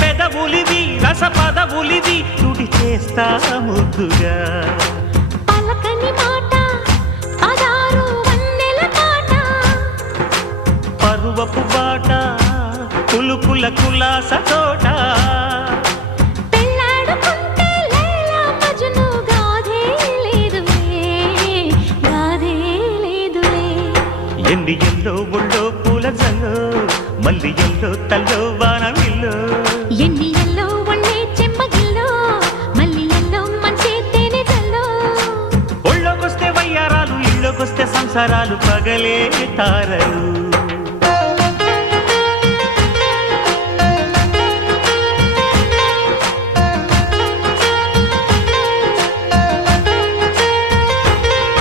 పెదవులివి రస పదవులివి తుడి చేస్తా ముద్దుగా పలకని మాట పదారు వన్నెల మాట పరువపు బాట కులుకుల కులాస తోట పెళ్ళాడుకుంటే లైలా మజ్ను గాథే లేదులే గాథే లేదులే ఎన్ని ఎల్లో ఒళ్ళో పూల జల్లో మల్లి ఎల్లో తల్లో వానవిల్లో ఎన్ని ఎల్లో ఒళ్ళే చెమ్మగిల్లో మల్లి ఎల్లో మంచి తేనె జల్లో ఒళ్ళోకొస్తే వయ్యారాలు ఇళ్ళోకొస్తే సంసారాలు పగలే తారలు